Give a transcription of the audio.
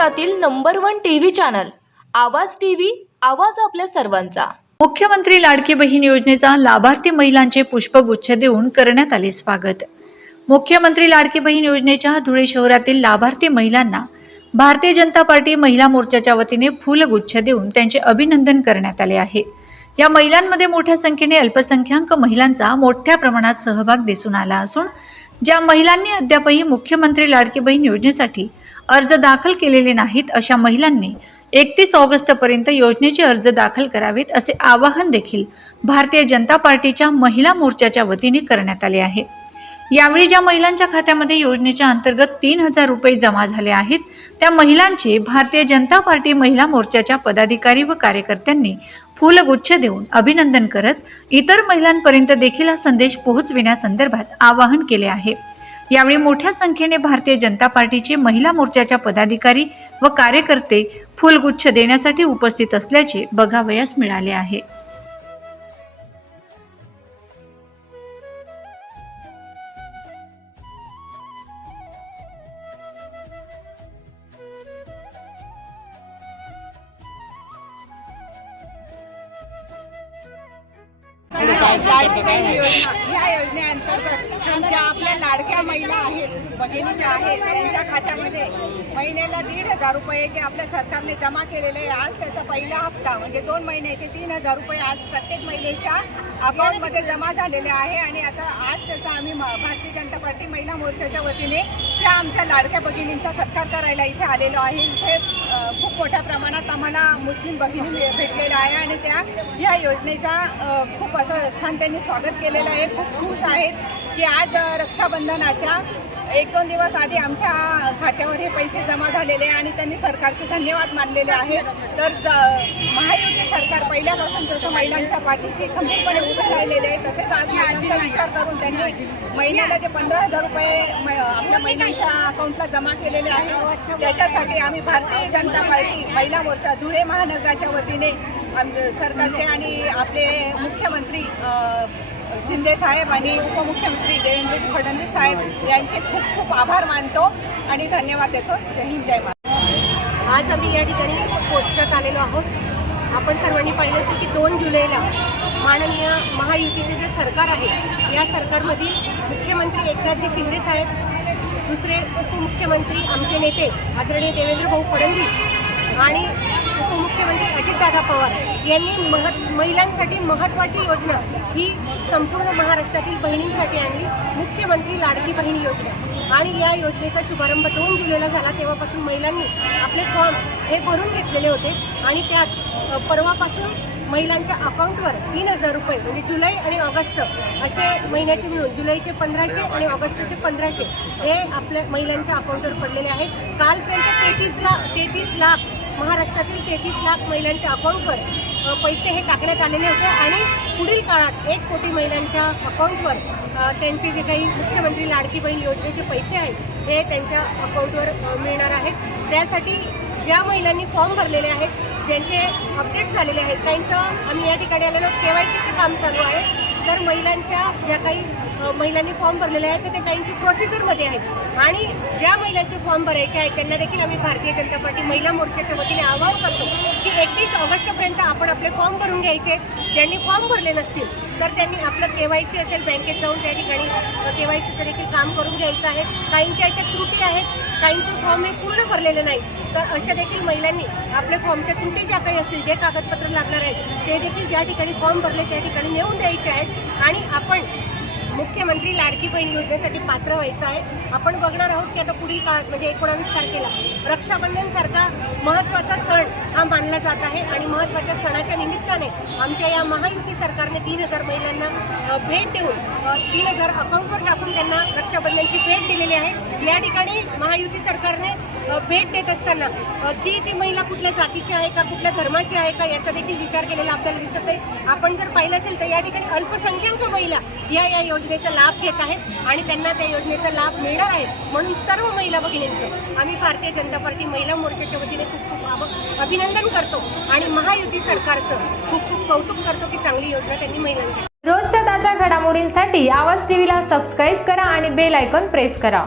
महाराष्ट्रातील number one TV channel Awaaz TV आवाज आपल्या सर्वांचा. मुख्यमंत्री लाडकी बहीण योजनेचा लाभार्थी महिलांचे पुष्पगुच्छ देऊन करण्यात आले स्वागत. मुख्यमंत्री लाडकी बहीण योजनेच्या धुळे शहरातील लाभार्थी महिलांना भारतीय जनता पार्टी महिला मोर्चाच्या वतीने फुलगुच्छ देऊन त्यांचे अभिनंदन करण्यात आले आहे. या महिलांमध्ये मोठ्या संख्येने अल्पसंख्याक महिलांचा मोठ्या प्रमाणात सहभाग दिसून आला असून ज्या महिलांनी अद्यापही मुख्यमंत्री लाडकी बहीण योजनेसाठी अर्ज दाखल केलेले नाहीत अशा महिलांनी एकतीस ऑगस्टपर्यंत योजनेचे अर्ज दाखल करावेत असे आवाहन देखील भारतीय जनता पार्टीच्या महिला मोर्चाच्या वतीने करण्यात आले आहे. यावेळी ज्या महिलांच्या खात्यामध्ये योजनेच्या अंतर्गत तीन हजार रुपये जमा झाले आहेत त्या महिलांचे भारतीय जनता पार्टी महिला मोर्चाच्या पदाधिकारी व कार्यकर्त्यांनी फुलगुच्छ देऊन अभिनंदन करत इतर महिलांपर्यंत देखील हा संदेश पोहोचविण्यासंदर्भात आवाहन केले आहे. यावेळी मोठ्या संख्येने भारतीय जनता पार्टीचे महिला मोर्चाच्या पदाधिकारी व कार्यकर्ते फुलगुच्छ देण्यासाठी उपस्थित असल्याचे बघावयास मिळाले आहे. लाडकी बहीण योजना या योजनेअंतर्गत ज्या आपल्या लाडक्या महिला आहेत भगिनी ज्या आहेत त्यांच्या खात्यामध्ये महिन्याला दीड हजार रुपये जे आपल्या सरकारने जमा केलेले आहे. आज त्याचा पहिला हप्ता म्हणजे दोन महिन्याचे तीन हजार रुपये आज प्रत्येक महिलेच्या अकाउंटमध्ये जमा झालेले आहे. आणि आता आज त्याचा आम्ही भारतीय जनता पार्टी महिला मोर्चाच्या वतीने त्या आमच्या लाडक्या भगिनींचा सत्कार करायला इथे आलेलो आहे. इथे खूप मोठ्या प्रमाणात आम्हाला मुस्लिम भगिनी भेटलेल्या आहे. आणि त्या या योजनेचा खूप असं छान त्यांनी स्वागत केलेलं आहे. खूप खुश आहेत की आज रक्षाबंधनाच्या एक दोन दिवस आधी आमच्या खात्यावर हे पैसे जमा झालेले आहे आणि त्यांनी सरकारचे धन्यवाद मानलेले आहे. तर ज- महायुती सरकार पहिल्यापासून जसं महिलांच्या पाठीशी खंबीरपणे उभे राहिलेले आहे. तसेच आज महिलांचा विचार करून त्यांनी महिन्याला जे पंधरा हजार रुपये म- आपल्या महिलांच्या अकाउंटला जमा केलेले आहे. त्याच्यासाठी आम्ही भारतीय जनता पार्टी महिला मोर्चा धुळे महानगराच्या वतीने आम- सरकारचे आणि आपले मुख्यमंत्री शिंदे साहेब आणि उपमुख्यमंत्री देवेंद्र फडणवीस साहेब यांचे खूप खूप आभार मानतो आणि धन्यवाद देतो. जय हिंद जय महाराज आज आम्ही या ठिकाणी पोस्टात आलेलो आहोत. आपण सर्वांनी पाहिलं असेल की दोन जुलैला माननीय महायुतीचे जे सरकार आहे या सरकारमधील मुख्यमंत्री एकनाथजी शिंदे साहेब दुसरे उपमुख्यमंत्री आमचे नेते आदरणीय देवेंद्र भाऊ फडणवीस आणि उपमुख्यमंत्री अजितदादा पवार यांनी महत् महिलांसाठी महत्त्वाची योजना ही संपूर्ण महाराष्ट्रातील बहिणींसाठी आणली. मुख्यमंत्री लाडकी बहीण योजना. आणि या योजनेचा शुभारंभ दोन जुलैला झाला तेव्हापासून महिलांनी आपले फॉर्म हे भरून घेतलेले होते. आणि त्यात परवापासून महिलांच्या अकाउंटवर तीन हजार रुपये म्हणजे जुलै आणि ऑगस्ट असे महिन्याचे मिळून जुलैचे पंधराशे आणि ऑगस्टचे पंधराशे हे आपल्या महिलांच्या अकाउंटवर पडलेले आहेत. कालपर्यंत तेहतीस लाख तेहतीस लाख महाराष्ट्रातील तेहतीस लाख महिलांच्या अकाउंटवर पैसे हे टाकण्यात आलेले होते आणि पुढील काळात एक कोटी महिलांच्या अकाउंटवर त्यांचे जे काही मुख्यमंत्री लाडकी बहीण योजनेचे पैसे आहेत हे त्यांच्या अकाउंटवर मिळणार आहेत. त्यासाठी ज्या महिलांनी फॉर्म भरलेले आहेत ज्यांचे अपडेट झालेले आहेत त्यांचं आम्ही या ठिकाणी आलेलो के वाय सीचं काम चालू आहे. तर महिलांच्या ज्या काही महिलांनी फॉर्म भरलेले आहेत तर ते काहींची प्रोसिजरमध्ये आहेत. आणि ज्या महिलांचे फॉर्म भरायचे आहेत त्यांना देखील आम्ही भारतीय जनता पार्टी महिला मोर्चाच्या वतीने आवाहन करतो की एकतीस ऑगस्टपर्यंत आपण आपले फॉर्म भरून घ्यायचे ज्यांनी फॉर्म भरले नसतील तर त्यांनी आपलं के वाय सी असेल बँकेत जाऊन त्या ठिकाणी के वाय सीचं देखील काम करून घ्यायचं आहे. काहींच्या याच्यात त्रुटी आहेत काहींचे फॉर्म हे पूर्ण भरलेले नाही. तर अशा देखील महिलांनी आपल्या फॉर्मच्या त्रुटी ज्या काही असतील जे कागदपत्र लागणार आहेत ते देखील ज्या ठिकाणी फॉर्म भरले त्या ठिकाणी नेऊन द्यायचे आहेत. आणि आपण मुख्यमंत्री लाडकी बहीण योजनेसाठी पात्र व्हायचं आहे. आपण बघणार आहोत की आता पुढील काळात म्हणजे एकोणावीस तारखेला रक्षाबंधन सारखा महत्त्वाचा सण हा मानला जात आहे. आणि महत्त्वाच्या सणाच्या निमित्ताने आमच्या या महायुती सरकारने तीन हजार महिलांना भेट देऊन तीन हजार अकाउंटवर टाकून त्यांना रक्षाबंधनची भेट दिलेली आहे. या ठिकाणी महायुती सरकारने भेट देत असताना ती की ती महिला कुठल्या जातीची आहे का कुठल्या धर्माची आहे का याचा देखील विचार केलेला आपल्याला दिसत आहे. आपण जर पाहिलं असेल तर या ठिकाणी अल्पसंख्याक महिला या या योजनेचा लाभ घेत आहेत आणि त्यांना त्या योजनेचा लाभ मिळणार आहे म्हणून सर्व महिला भगिनींचं आम्ही भारतीय जनता पार्टी महिला मोर्चाच्या वतीने खूप खूप अभिनंदन करतो आणि महायुती सरकारचं खूप खूप कौतुक करतो की चांगली योजना त्यांनी महिलांसाठी रोजच्या ताज्या घडामोडींसाठी आवाज टीव्हीला सबस्क्राईब करा आणि बेल आयकॉन प्रेस करा.